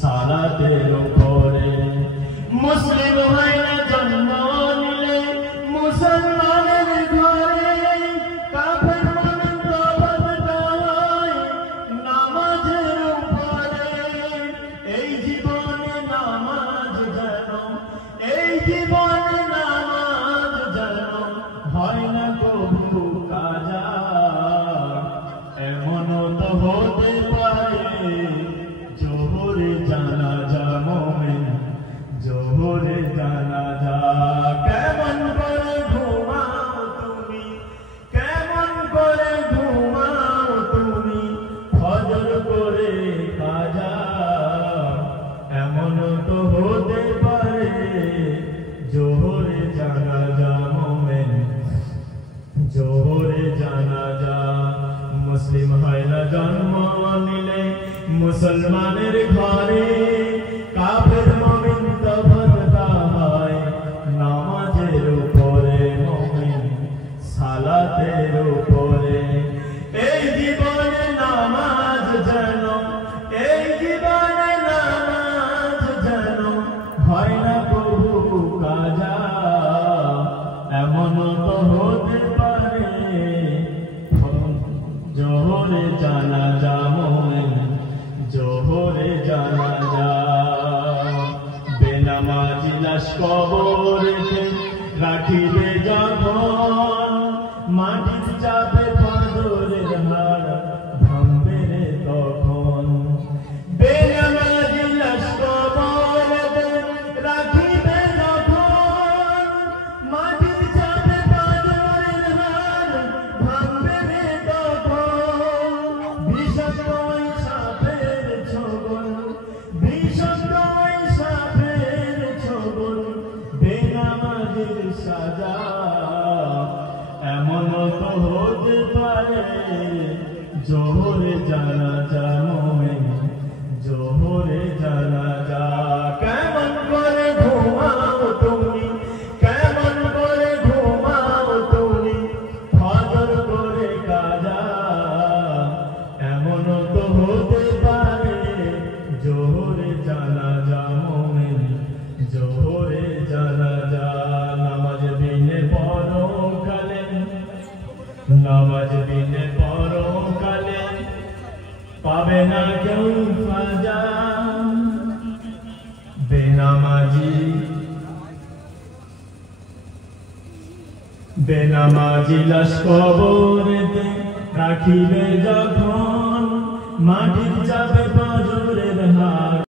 সালাতের উপরে। মুসলিম হয় না জন্ম নিলে মুসলমানের ঘরে, কাফের মুমিন তওবা হয় নামাজের উপরে। এই জীবনে নামাজ যেন, এই জীবনে নামাজ যেন হয় না কবু কাজা। এমনও তো হতে পারে জোহরে জানাজা মুমিন, জোহরে জানাজা। কেমন করে ঘুমাও তুমি, কেমন করে ঘুমাও তুমি, ফজর করে কাজা। এমনও তো হতে পারে জোহরে জানাজা মুমিন, জোহরে জানাজা। মুসলিম হয় না জন্ম নিলে মুসলমানের ঘরে, কাফের মুমিন তওবা হয় নামাজের উপরে মুমিন সালাতের উপরে। এই জীবনে নামাজ যেন, এই জীবনে নামাজ যেন হয় না কবু কাজা। এমনও তো হতে পারে জোহরে জানাজা মুমিন, জোহরে জানাজা। বেনামাজি লাশ কবরেতে রাখিবে যখন, মাটির চাপে ফজরের হাড় ভাঙবে রে তখন। বেনামাজি লাশ কবরেতে রাখিবে যখন, মাটির চাপে ফজরের হাড় ভাঙবে রে তখন। বিষাক্ত ওই সাপের ছোবল, বিষাক্ত ওই সাপের ছোবল, বেনামাজির সাজা। এমনও তো হতে পারে জোহরে জানাজা মুমিন, জোহরে জানাজা। কেমন করে ঘুমাও তুমি, কেমন করে ঘুমাও তুমি, ফজর করে কাজা। এমনও তো হতে পারে জোহরে জানাজা মুমিন, জোহরে জানাজা। নামাজ বিনে পরকালে, নামাজ বিনে পরকালে পাবে না কেউ ফাজা। বেনামাজি, বেনামাজি লাশ কবরেতে রাখিবে যখন, মাটির চাপে